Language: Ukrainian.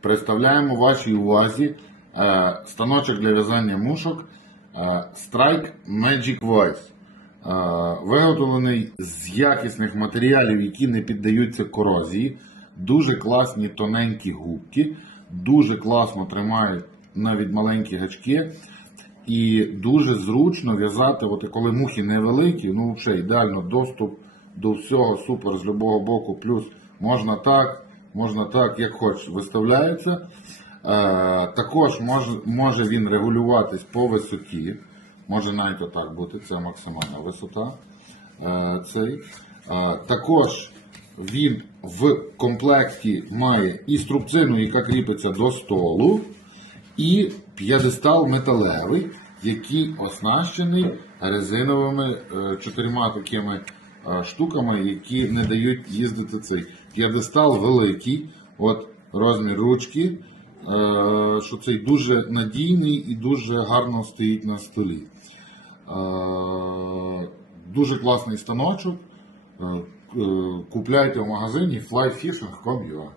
Представляємо вашій увазі е, станочок для в'язання мушок е, Strike Magic Voice. Е, виготовлений з якісних матеріалів, які не піддаються корозії. Дуже класні тоненькі губки, дуже класно тримають навіть маленькі гачки. І дуже зручно в'язати, от коли мухи невеликі, ну взагалі ідеально доступ до всього супер з любого боку. Плюс можна так, можна так, як хочеш, виставляється. Е, також може, може він регулюватись по висоті. Може навіть отак бути, це максимальна висота. Е, цей. Е, також він в комплекті має і струбцину, яка кріпиться до столу, і п'єдестал металевий, який оснащений резиновими чотирма такими штуками, які не дають їздити цей. П'єдестал великий, от розмір ручки, е, що цей дуже надійний і дуже гарно стоїть на столі. Е, Дуже класний станочок. Е, е, Купляйте в магазині flyfishing.com.ua